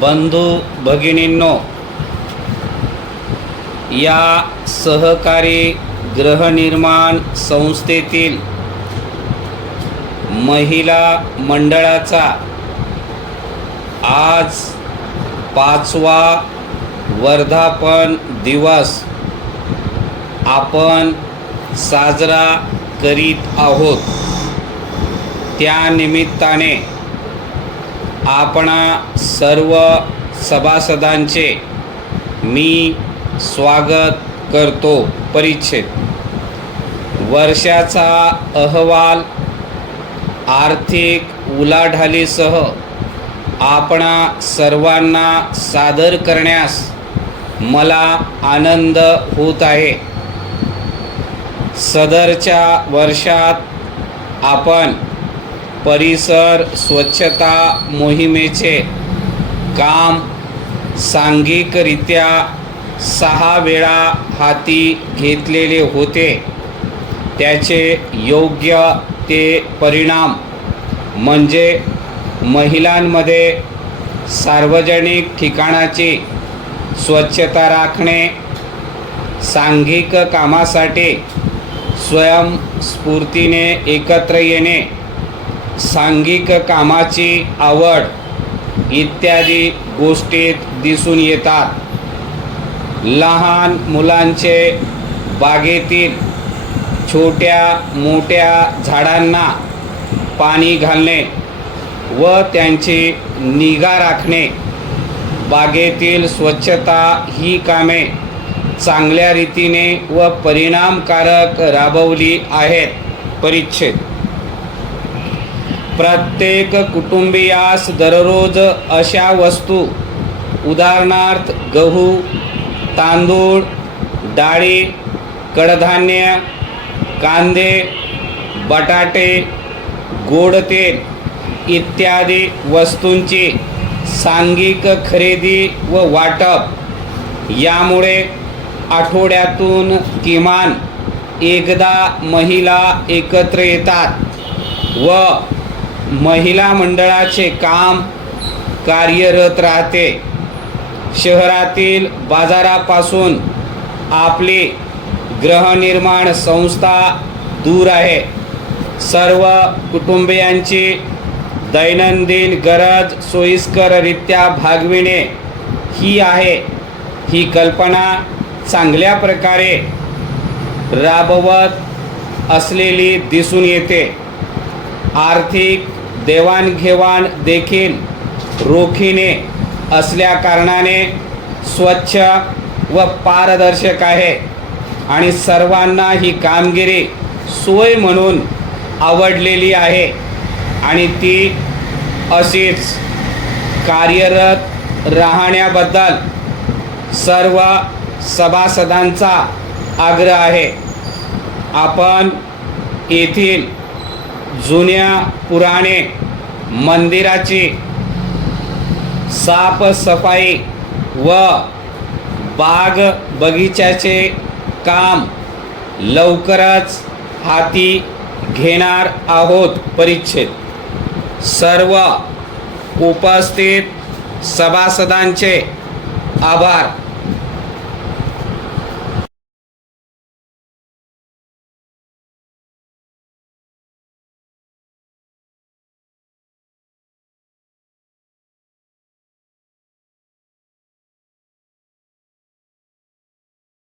बंधू भगिनींनो, या सहकारी गृहनिर्माण संस्थेतील महिला मंडळाचा आज 5वा वर्धापन दिवस आपण साजरा करीत आहोत। त्या निमित्ताने आपणा सर्व सभासदांचे मी स्वागत करतो। परिच्छेद वर्षाचा अहवाल आर्थिक उलाढालीसह आपणा सर्वांना सादर करण्यास मला आनंद होत आहे। सदरच्या वर्षात आपण परिसर स्वच्छता मोहिमेचे काम सांघिकरित्या 6 वेळा हाती घेतलेले होते। त्याचे योग्य ते परिणाम म्हणजे महिलांमध्ये सार्वजनिक ठिकाणाची स्वच्छता राखणे, सांघिक कामासाठी स्वयंस्फूर्तीने एकत्र येणे, सांघिक कामाची आवड इत्यादी गोष्टीत दिसून येतात। लहान मुलांचे बागेतील छोट्या मोठ्या झाडांना पाणी घालणे व त्यांची निगा राखणे, बागेतील स्वच्छता ही कामे चांगल्या रीतीने व परिणामकारक राबवली आहेत। परिच्छेद प्रत्येक कुटुंबियास दररोज अशा वस्तू उदाहरणार्थ गहू, तांदूळ, डाळी, कडधान्य, कांदे, बटाटे, गोड तेल इत्यादी वस्तूंची सांघिक खरेदी व वाटप यामुळे आठवड्यातून किमान एकदा महिला एकत्र येतात व महिला मंडळाचे काम कार्यरत राहते। शहरातील बाजारापासून आपली गृहनिर्माण संस्था दूर आहे। सर्व कुटुंबियांची दैनंदिन गरज सोयीस्कररित्या भागविणे ही आहे। ही कल्पना चांगल्या प्रकारे राबवत असलेली दिसून येते। आर्थिक देवाणघेवाण देखील रोखीने असल्या कारणाने स्वच्छ व पारदर्शक आहे आणि सर्वांना ही कामगिरी सोय म्हणून आवडलेली आहे आणि ती अशीच कार्यरत राहण्याबद्दल सर्व सभासदांचा आग्रह आहे। आपण येथील जुन्या पुराणे मंदिराची साफसफाई व बाग बगीच्याचे काम लवकरच हाती घेणार आहोत। परिच्छेद सर्व उपस्थित सभासदांचे आभार।